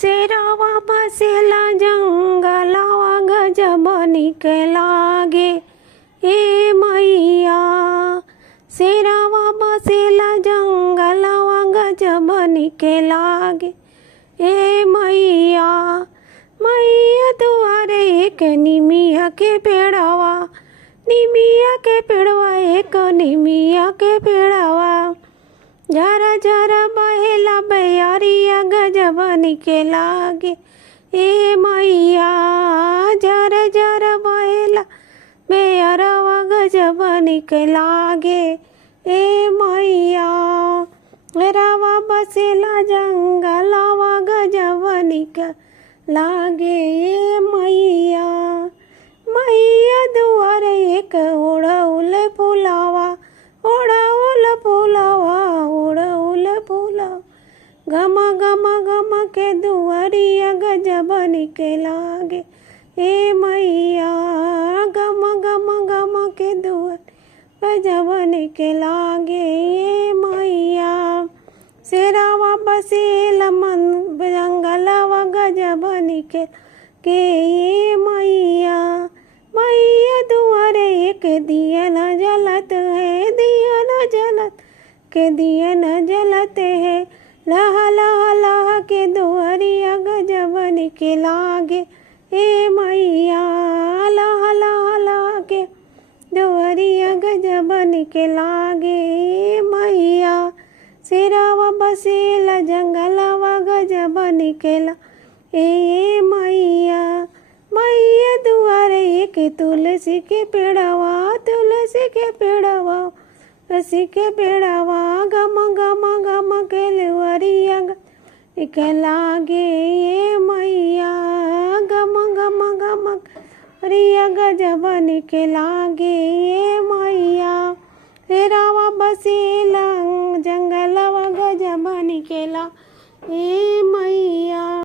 शेरवा बसेला जंगलवा गजब निके लागे ए मैया। शेरवा बसेला जंगलवा गजब निके लागे ए मैया। मैया दुआरे एक निमिया के पेड़वा, निमिया के पेड़वा एक निमिया के पेड़वा। झरा झरा बहेला बयारिया गजब निके लागे ए मैया। झरा झरा बहेला बेयरवा गजब निके लागे ए मैया। रवा बसेला जंगलवा गजब निके लागे ए मैया। मैया दुआरे एक ओढ़ौल फुलावा, ओढ़ौल फुलावा, ओढ़ौल फुलावा। गम गम गम के दुआरिया गजब निके लागे ए मैया। गम गम गम के दुआर गजब निके लागे ए मैया। शेरवा बसेला मन जंगलवा गजब निके के ए मैया। मैया दुआरे एक दिया न जलत है, दिया न जलत के दिया न जलते है। लह लह लह के दुआरिया गजब निके लागे ए मैया। लह लह लह के दुआरिया गजब निके लागे ए मैया। शेरवा बसेला जंगलवा गजब निकेला ए मैया। मैया दुआरे एक तुलसी के पेड़वा, तुलसी के पेड़वा, तुलसी के पेड़वा। गम गम गम के लुअरिया निके लागे ए मैया। गम गम गम रिया गजब निके लागे ए मैया। शेरवा बसेला जंगलवा गजब निकेला ए मैया।